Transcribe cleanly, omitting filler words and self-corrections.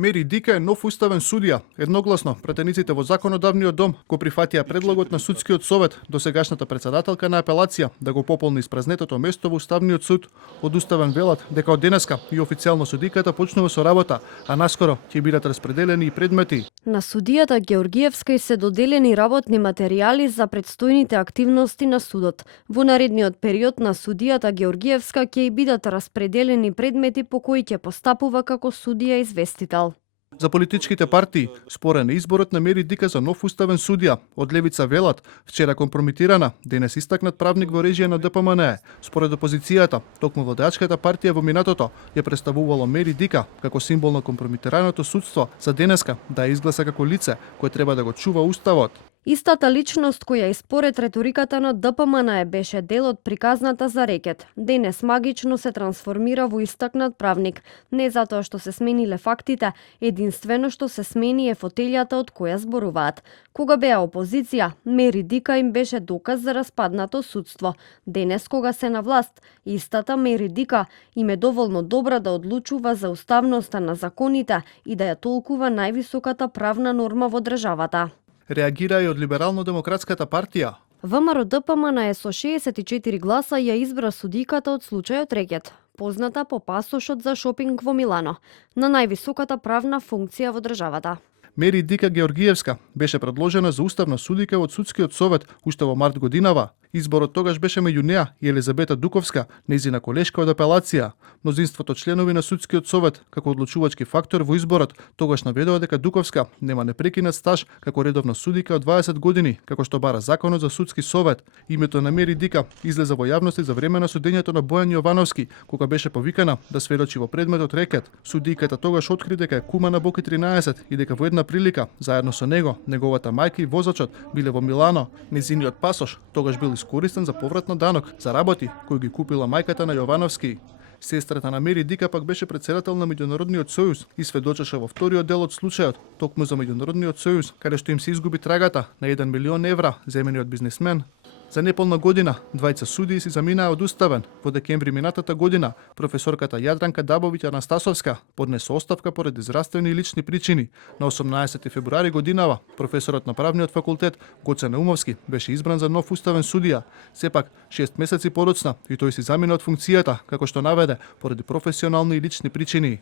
Мери Дика е нов уставен судија. Едногласно, пратениците во Законодавниот дом го прифатија предлогот на судскиот совет до сегашната председателка на апелација да го пополни испразнетото место во Уставниот суд. Од уставен велат дека од денеска и официјално судиката почнува со работа, а наскоро ќе бидат распределени и предмети. На судијата Георгиевска се доделени работни материјали за предстојните активности на судот. Во наредниот период на судијата Георгиевска ќе бидат распределени предмети по кои ќе постапува како судија известител. За политичките партии, спорен е изборот на Мери Дика за нов уставен судија. Од левица велат, вчера компрометирана, денес истакнат правник во режија на ДПМН. Според опозицијата, токму владеачката партија во минатото ја представувало Мери Дика како символ на компрометираното судство за денеска да ја изгласа како лице кое треба да го чува уставот. Истата личност која и според реториката на ДПМН беше дел од приказната за рекет, денес магично се трансформира во истакнат правник. Не затоа што се смениле фактите, единствено што се смени е фотелјата од која зборуваат. Кога беа опозиција, Мери Дика им беше доказ за распаднато судство. Денес кога се на власт, истата Мери Дика им е доволно добра да одлучува за уставноста на законите и да ја толкува највисоката правна норма во државата. Реагира и од Либерално-демократската партија. ВМРО ДПМН со 64 гласа ја избра судиката од случајот рекет, позната по пасошот за шопинг во Милано, на највисоката правна функција во државата. Мери Дика Георгиевска беше предложена за уставна судика од Судскиот совет уште во март годинава. Изборот тогаш беше меѓу неа и Елизабета Дуковска, нејзина колешка од апелација. Мнозинството членови на Судскиот совет, како одлучувачки фактор во изборот, тогаш наведува дека Дуковска нема непрекинат стаж како редовна судика од 20 години, како што бара законот за Судски совет. Името на Мери Дика излезе во јавност за време на судењето на Бојан Јовановски, кога беше повикана да сведочи во предметот рекет. Судиката тогаш откри дека е кума на Боки 13 и дека во една прилика, заедно со него, неговата мајка и возачот биле во Милано. Нејзиниот пасош тогаш бил искористен за поврат на данок за работи кои ги купила мајката на Јовановски. Сестрата на Мери Дика пак беше председател на Меѓународниот сојуз и сведочеше во вториот дел од случајот, токму за Меѓународниот сојуз, каде што им се изгуби трагата на 1 милион евра земени од бизнисмен. За неполна година, двајца судии си заминаа од уставен. Во декември минатата година, професорката Јадранка Дабовиќ Анастасовска поднесе оставка поради здравствени и лични причини. На 18 февруари годинава, професорот на правниот факултет Гоце Наумовски беше избран за нов уставен судија. Сепак, 6 месеци подоцна и тој си замина од функцијата, како што наведе, поради професионални и лични причини.